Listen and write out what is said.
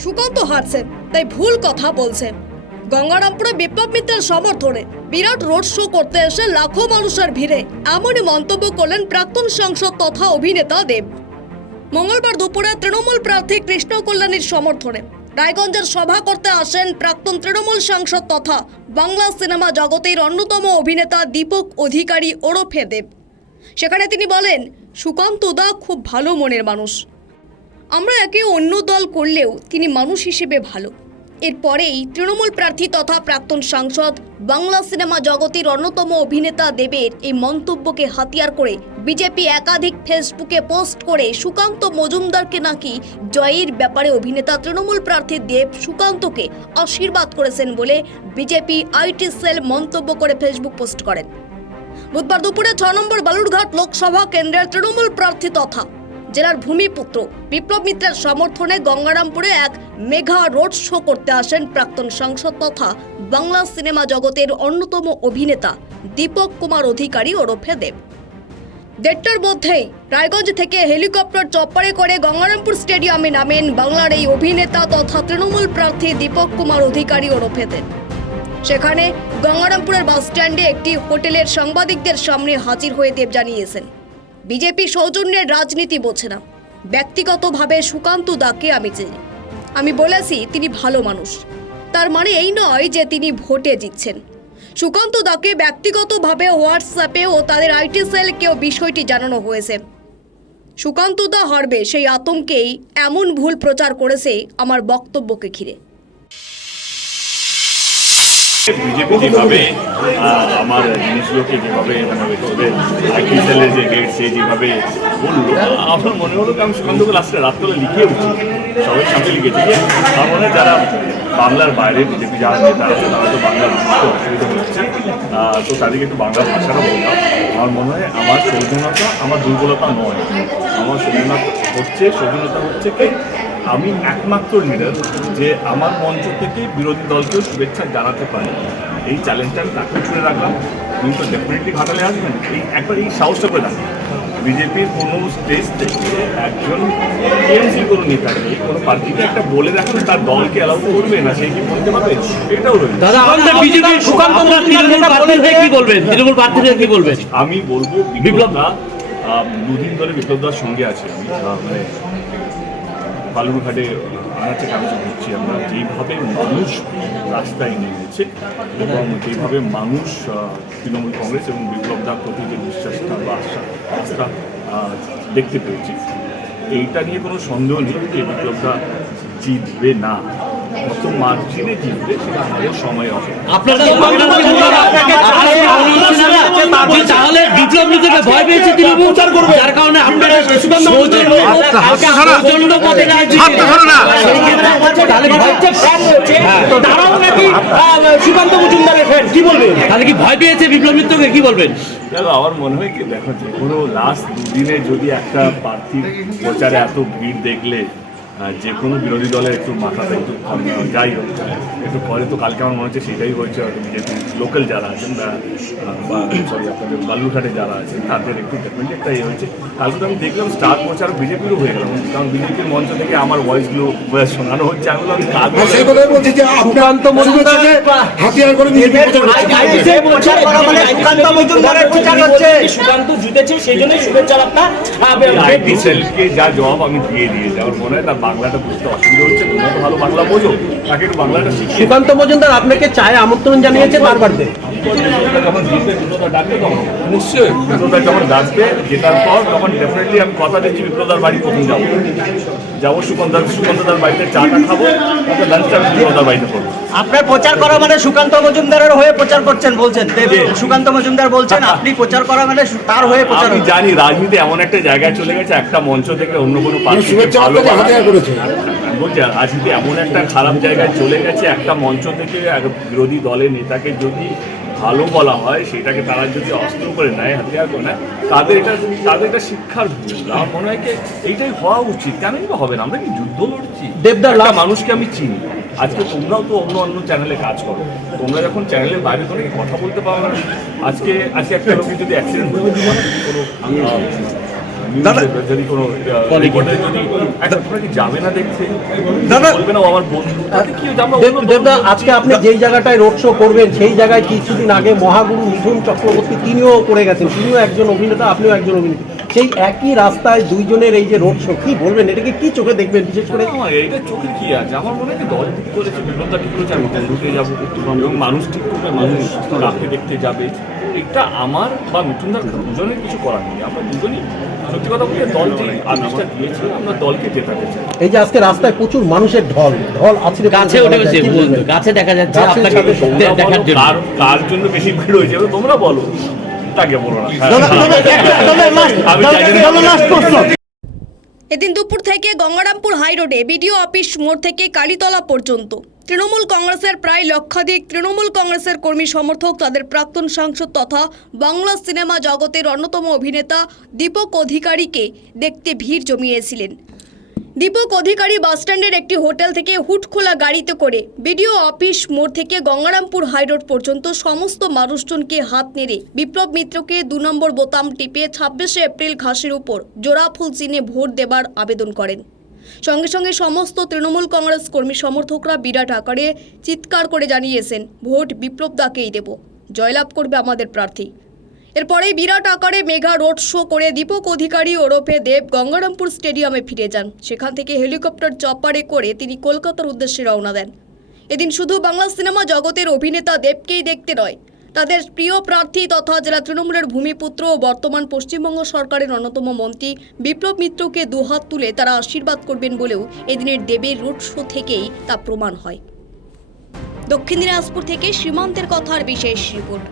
সুকান্ত হারছে, তাই ভুল কথা বলছে। গঙ্গারামপুরে বিপ্লব মিত্রের সমর্থনে বিরাট রোড শো করতে এসে লাখো মানুষের ভিড়ে এমনই মন্তব্য করলেন প্রাক্তন সাংসদ তথা অভিনেতা দেব। মঙ্গলবার দুপুরে তৃণমূল প্রার্থী কৃষ্ণ কল্যাণীর সমর্থনে রায়গঞ্জের সভা করতে আসেন প্রাক্তন তৃণমূল সাংসদ তথা বাংলা সিনেমা জগতের অন্যতম অভিনেতা দীপক অধিকারী ওরফে দেব। সেখানে তিনি বলেন, সুকান্ত দা খুব ভালো মনের মানুষ, আমরা একে অন্য দল করলেও তিনি মানুষ হিসেবে ভালো। এরপরেই তৃণমূল প্রার্থী তথা প্রাক্তন সাংসদ বাংলা সিনেমা জগতের অন্যতম অভিনেতা দেবের এই মন্তব্যকে হাতিয়ার করে বিজেপি একাধিক ফেসবুকে পোস্ট করে সুকান্ত মজুমদারকে নাকি জয়ের ব্যাপারে অভিনেতা তৃণমূল প্রার্থী দেব সুকান্তকে আশীর্বাদ করেছেন বলে বিজেপি আইটি সেল মন্তব্য করে ফেসবুক পোস্ট করেন। বুধবার দুপুরে 6 নম্বর বালুরঘাট লোকসভা কেন্দ্রের তৃণমূল প্রার্থী তথা জেলার ভূমিপুত্র বিপ্লব মিত্রের সমর্থনে গঙ্গারামপুরে এক মেগা রোড শো করতে আসেন প্রাক্তন সাংসদ তথা বাংলা সিনেমা জগতের অন্যতম অভিনেতা দীপক কুমার অধিকারী ওরফে দেব। 1:30টার মধ্যেই রায়গঞ্জ থেকে হেলিকপ্টার চপ্পরে করে গঙ্গারামপুর স্টেডিয়ামে নামেন বাংলার এই অভিনেতা তথা তৃণমূল প্রার্থী দীপক কুমার অধিকারী ওরফে দেব। সেখানে গঙ্গারামপুরের বাস স্ট্যান্ডে একটি হোটেলের সাংবাদিকদের সামনে হাজির হয়ে দেব জানিয়েছেন, বিজেপি সৌজন্যের রাজনীতি বোঝে না, ব্যক্তিগতভাবে সুকান্ত দাকে আমি চিনি, আমি বলেছি তিনি ভালো মানুষ, তার মানে এই নয় যে তিনি ভোটে জিতছেন। সুকান্ত দাকে ব্যক্তিগতভাবে হোয়াটসঅ্যাপে ও তাদের আইটি সেলকেও বিষয়টি জানানো হয়েছে। সুকান্ত দা হারবে সেই আতঙ্কেই এমন ভুল প্রচার করেছে আমার বক্তব্যকে ঘিরে। বিজেপি যেভাবে আমার জিনিসগুলোকে যেভাবে আইটি সেলের যে গেট সে যেভাবে বললো, আমার মনে হলো আমি সুকান্তকে লাস্টে রাত্রে লিখে উঠছি, সবাই সামনে লিখেছি যে আমার মনে হয় যারা বাংলার বাইরে বিজেপি যারা নেতা আছে তারা তো বাংলার বুঝতে অসুবিধা হচ্ছে, তো তাদেরকে একটু বাংলা ভাষাটা বললাম। আমার মনে হয় আমার সৌজন্যতা আমার দুর্বলতা নয়, আমার সৌজন্যতা হচ্ছে কি আমি একমাত্র লিডার যে আমার মঞ্চ থেকে বিরোধী দলকেও শুভেচ্ছা জানাতে পারি। এই চ্যালেঞ্জটা আমি তাকেও ছুড়ে রাখলাম, উনি তো ডেফিনেটলি ঘাটালে আসবেন, একবার এই সাহসটা করে রাখবেন। বিজেপির কোনো স্টেজ থেকে একজন টিএমসি কোনো নেতাকে কোনো পার্টিকে একটা বলে রাখলে তার দলকে অ্যালাউ করবে না, সেই কি বলতে পারবে? এটাও রয়েছে। আমি বলবো বিপ্লব দা, দুদিন ধরে বিপ্লব দার সঙ্গে আছে আমি, মানে বালুরঘাটে আনার থেকে আমি দেখছি আমরা যেভাবে মানুষ রাস্তায় নেমেছে এবং যেভাবে মানুষ তৃণমূল কংগ্রেস এবং বিপ্লব দার প্রতি যে বিশ্বাসটা বা আস্থা দেখতে পেয়েছি, এইটা নিয়ে কোনো সন্দেহ নেই যে বিপ্লব দা জিতবে না, কত মার্জিনে জিতবে সেটা আমাদের সময় হবে। তাহলে বিপ্লব মিত্রকে ভয় পেয়েছে তৃণমূল, যার কারণে আপনারা সুকান্ত মজুমদারের ফ্যান কি বলবেন? তাহলে কি ভয় পেয়েছে বিপ্লব মিত্রকে, কি বলবেন? আমার মনে হয় কি, দেখো যে কোনো লাস্ট দুদিনে যদি একটা প্রার্থীর প্রচারে এত ভিড় দেখলে যে কোনো বিরোধী দলের একটু মাথাটা একটু যাই হোক একটু পরে, তো কালকে আমার মনে হচ্ছে সেটাই হয়েছে বিজেপি লোকাল যারা আছেন বা সরি আপনাদের বালুরঘাটে যারা আছেন তাদের একটু ডেফিনেটলি একটা ইয়ে হয়েছে। কালকে তো আমি দেখলাম স্টার প্রচার বিজেপিরও হয়ে গেল, কারণ বিজেপির মঞ্চ থেকে আমার ভয়েসগুলো শোনানো হচ্ছে। আমি যা জবাব আমি দিয়ে দিয়েছি, আমার মনে হয় তার বাংলাটা বুঝতে অসুবিধা হচ্ছে, তোমরা তো ভালো বাংলা বোঝো, তাকে একটু বাংলাটা শিখিয়ে। সুকান্ত মজুমদার আপনাকে চায় আমন্ত্রণ জানিয়েছে বারবার, যখন জিতবে বিপ্লবদা ডাকবে তখন নিশ্চয়ই বিপ্লবদা যখন ডাকবে জেতার পর তখন ডেফিনেটলি আমি কথা দিচ্ছি বিপ্লবদার বাড়ি প্রথম যাবো সুকান্তদার বাড়িতে চাটা খাবো, তারপর লাঞ্চটা বিপ্লবদার বাড়িতে করবো। আপনার প্রচার করা মানে সুকান্ত মজুমদারের হয়ে প্রচার করছেন বলছেন, সুকান্ত মজুমদার বলছেন আপনি প্রচার করা মানে তার হয়ে প্রচার। আমি জানি রাজনীতি এমন একটা জায়গায় চলে গেছে, একটা মঞ্চ থেকে অন্য কোনো পার্টি বলছে রাজনীতি এমন একটা খারাপ জায়গায় চলে গেছে, একটা মঞ্চ থেকে বিরোধী দলের নেতাকে যদি ভালো বলা হয় সেটাকে তারা যদি অস্ত্র করে নেয়, হাতিয়ার করে নেয়, তাদের এটা শিক্ষার ভুল। আমার মনে হয় এইটাই হওয়া উচিত। কেনই বা হবে না? আমরা কি যুদ্ধ লড়ছি? দেবদার মানুষকে আমি চিনি, আজকে তোমরাও তো অন্য চ্যানেলে কাজ করো, তোমরা যখন চ্যানেলের বাইরে কোনো কথা বলতে পারো না, আজকে একটা লোকের যদি অ্যাক্সিডেন্ট হয়ে জীবনে কোনো যদি কোনো রিপোর্টার যদি একটা তোমরা কি যাবে না দেখতে দাদা বলবে না ও আমার বন্ধু তাতে কি হচ্ছে? আমরা দেবদা আজকে আপনি যেই জায়গাটায় রোড শো করবেন সেই জায়গায় কিছুদিন আগে মহাগুরু মিঠুন চক্রবর্তী তিনিও করে গেছেন, তিনিও একজন অভিনেতা, আপনিও একজন অভিনেতা। সেই একই রাস্তায় দুইজনের এই যে রোড শো, কি বলবেন, এটাকে কি চোখে দেখবেন? বিশেষ করে আমার এইটা চোখে কি আছে? আমার মনে হয় কি দল ঠিক করেছে, বিপ্লবদা ঠিক করেছে, আমি বন্ধুকে যাবো এবং মানুষ ঠিক করবে, মানুষ রাখতে দেখতে যাবে। এটা আমার বা মিঠুনদার দুজনের কিছু করার নেই। আমরা দুজনই সত্যি কথা বলতে দল যে আদেশটা দিয়েছে আমরা দলকে জেতাতে চাই। এই যে আজকে রাস্তায় প্রচুর মানুষের ঢল আছে, কাছে উঠে গেছে, কাছে দেখা যাচ্ছে আপনাকে দেখার জন্য। কার জন্য বেশি ভিড় হয়েছে তোমরা বলো, তাকে বলো না। এদিন দুপুর থেকে গঙ্গারামপুর হাই রোডে বিডিও অফিস মোড় থেকে কালীতলা পর্যন্ত তৃণমূল কংগ্রেসের প্রায় লক্ষাধিক তৃণমূল কংগ্রেসের কর্মী সমর্থক তাদের প্রাক্তন সাংসদ তথা বাংলা সিনেমা জগতের অন্যতম অভিনেতা দীপক অধিকারীকে দেখতে ভিড় জমিয়েছিলেন। দীপক অধিকারী বাসস্ট্যান্ডের একটি হোটেল থেকে হুট খোলা গাড়িতে করে বিডিও অফিস মোড় থেকে গঙ্গারামপুর হাইরোড পর্যন্ত সমস্ত মানুষজনকে হাত নেড়ে বিপ্লব মিত্রকে 2 নম্বর বোতাম টিপে 26শে এপ্রিল ঘাসের উপর জোড়াফুল চিহ্নে ভোট দেবার আবেদন করেন। সঙ্গে সঙ্গে সমস্ত তৃণমূল কংগ্রেস কর্মী সমর্থকরা বিরাট আকারে চিৎকার করে জানিয়েছেন, ভোট বিপ্লব দাকেই দেব, জয়লাভ করবে আমাদের প্রার্থী। এরপরে বিরাট আকারে মেগা রোড শো করে দীপক অধিকারী ওরফে দেব গঙ্গারামপুর স্টেডিয়ামে ফিরে যান। সেখান থেকে হেলিকপ্টার চপারে করে তিনি কলকাতার উদ্দেশ্যে রওনা দেন। এদিন শুধু বাংলা সিনেমা জগতের অভিনেতা দেবকেই দেখতে নয়, তাদের প্রিয় প্রার্থী তথা জেলা তৃণমূলের ভূমিপুত্র ও বর্তমান পশ্চিমবঙ্গ সরকারের অন্যতম মন্ত্রী বিপ্লব মিত্রকে দুহাত তুলে তারা আশীর্বাদ করবেন বলেও এদিনের দেবের রোড শো থেকেই তা প্রমাণ হয়। দক্ষিণ দিনাজপুর থেকে সীমান্তের কথার বিশেষ রিপোর্ট।